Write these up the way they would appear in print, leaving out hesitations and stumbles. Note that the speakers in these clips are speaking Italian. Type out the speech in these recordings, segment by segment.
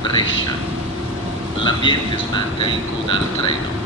Brescia. L'ambiente sbarca in coda al treno.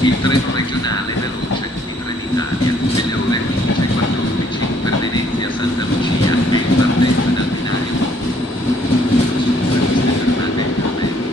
Il treno regionale veloce di Trenitalia delle ore 15:14 per Venezia Santa Lucia e in partenza dal binario. Sono previste fermate intermedie.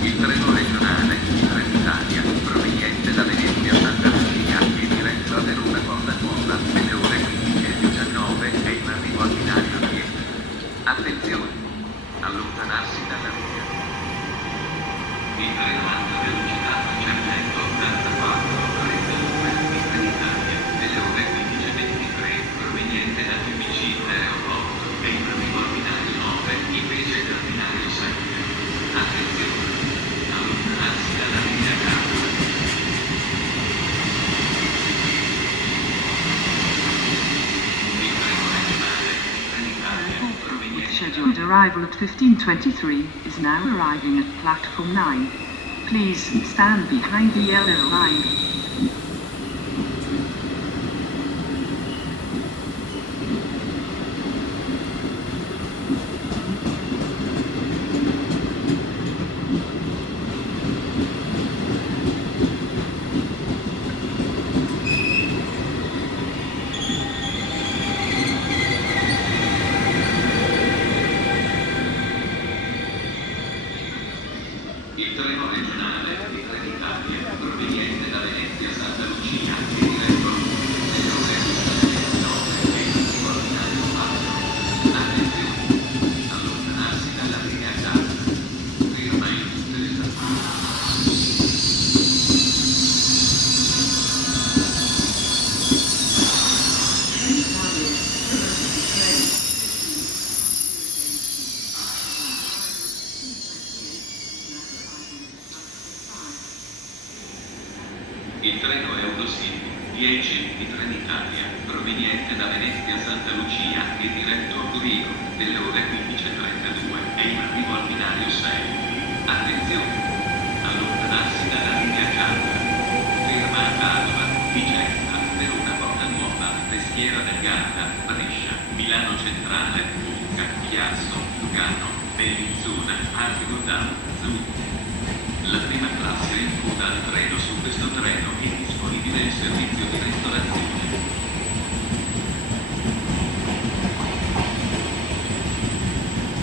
Il treno regionale di Trenitalia proveniente da Venezia Santa Lucia e diretto a Verona Porta Nuova delle ore 15:19 è in arrivo al binario 10. Attenzione! Allontanarsi dalla via. Il treno a alta velocità 184-32 di Trenitalia delle ore 15:23 proveniente da Fiumicino Aeroporto è in arrivo al binario 9 invece dal binario 7. Attenzione! Allontanarsi dalla linea Carta. Il treno regionale di Trenitalia proveniente Scheduled arrival at 15:23 is now arriving at platform 9. Please stand behind the yellow line. Il treno regionale di Trenitalia proveniente da Venezia Santa Lucia e diretto delle ore 15:29 e in arrivo al binario 4. Attenzione! Allontanarsi dalla linea Carta. Ferma in tutte le stazioni. Il treno Eurosib 10 di Trenitalia proveniente da Venezia Santa Lucia e diretto a Torino delle ore 15:32 è in arrivo al binario 6. Attenzione! Allontanarsi dalla linea gialla. Ferma a Padova, Vicenza, Verona Porta Nuova, Peschiera del Garda, Brescia, Milano Centrale, Lucca, Chiasso, Lugano, Bellinzona, Artigodano, Zug. La prima classe è in coda al treno. Su questo treno è disponibile il servizio di ristorazione.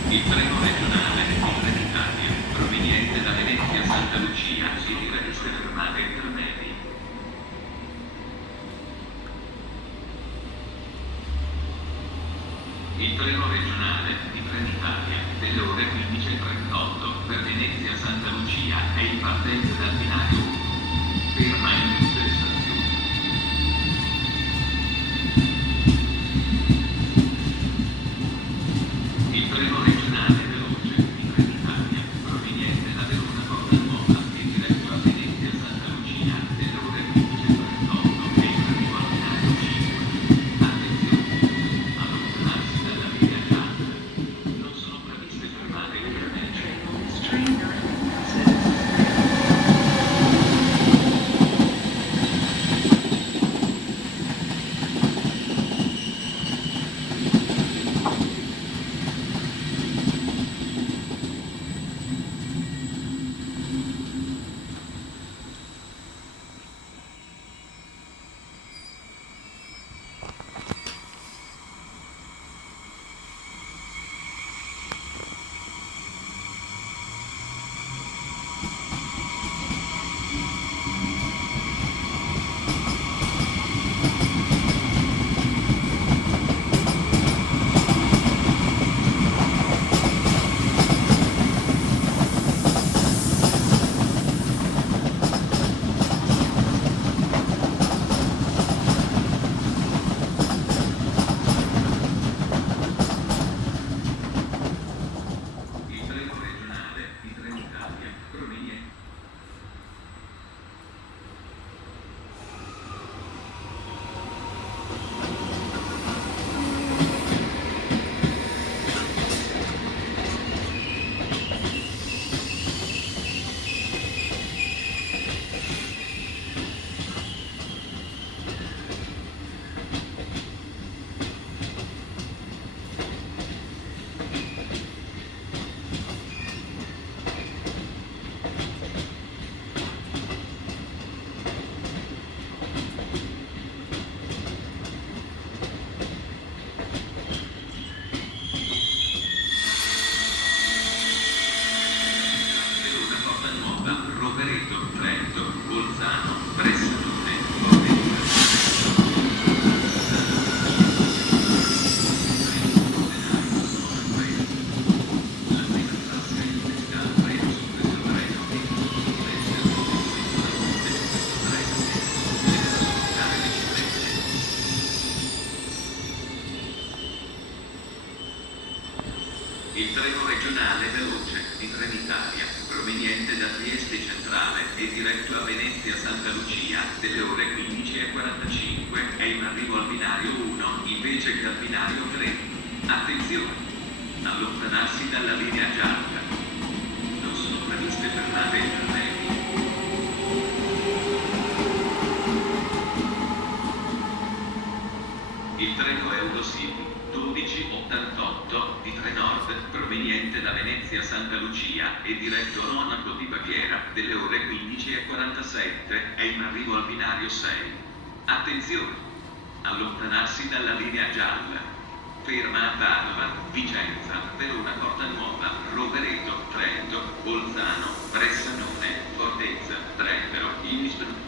Il treno regionale di Trenitalia proveniente da Venezia Santa Lucia e diretto alle fermate intermedie. Il treno regionale di Trenitalia delle ore 15:38 per Venezia Santa Lucia è in partenza dal binario 1. Ferma in tutte le stazioni. Il treno regionale veloce di Trenitalia proveniente da Verona Porta Nuova e diretto a Venezia Santa Lucia delle ore 15:38 è in arrivo al binario 5. Attenzione! Allontanarsi dalla linea gialla. Non sono previste fermate intermedie. Rovereto, Trento, Bolzano, Bressanone, Forlì. Il treno regionale veloce di Trenitalia, proveniente da Trieste Centrale e diretto a Venezia Santa Lucia, delle ore 15:45, è in arrivo al binario 1, invece che al binario 3. Attenzione! Allontanarsi dalla linea gialla. Non sono previste fermate intermedie. Il treno Eurocity 1288 di Trenord, proveniente da Venezia Santa Lucia e diretto a Monaco di Baviera, delle ore 15:47, è in arrivo al binario 6. Attenzione! Allontanarsi dalla linea gialla. Ferma a Padova, Vicenza, Verona Portanuova, Rovereto, Trento, Bolzano, Bressanone, Fortezza, Trentero, Innisbro.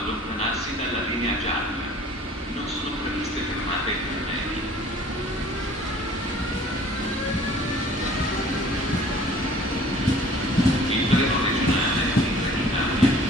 allontanarsi dalla linea gialla. Non sono previste fermate intermedie. Il treno regionale in Trenitalia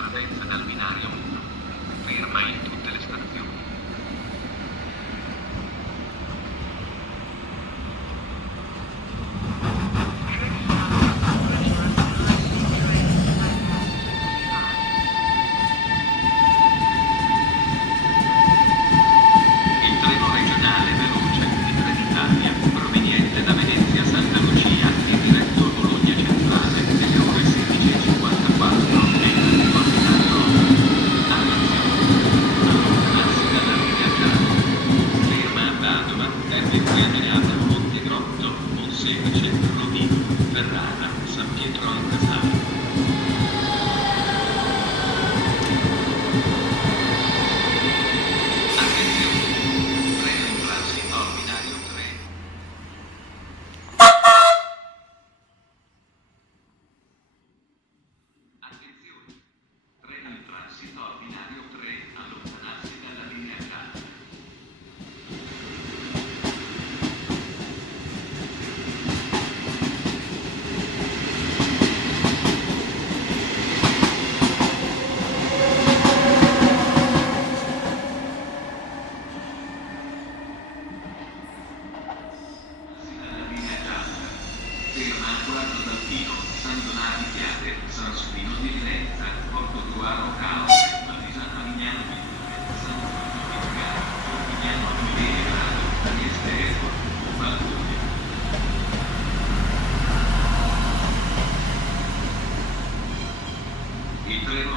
partenza dal binario 1. Ferma in tutte le stazioni. Il treno regionale veloce di Trenitalia, proveniente da Venezia Santa Lucia e diretto a Bologna Centrale, nelle ore 16:54, è in arrivo a Milano. Allontanarsi dalla linea gialla. Ferma a Padova, Termini Adriata, Montegrotto, Monselice, Rovigo, Ferrara, San Pietro al Casale. Attenzione! Treno in transito al binario 3. Attenzione! Treno in transito al binario 3, allontanarsi dalla linea gialla. Dalla linea gialla. Ferma a Quarto d'Alpino, San Donato di Chiave, San Spino di Vicenza, Porto Gruaro Caos, Valvisano Avignano Minore, San Giorgio di Lugano, Cortignano Aquileia Grado, Trieste Airport, Balcone. Il treno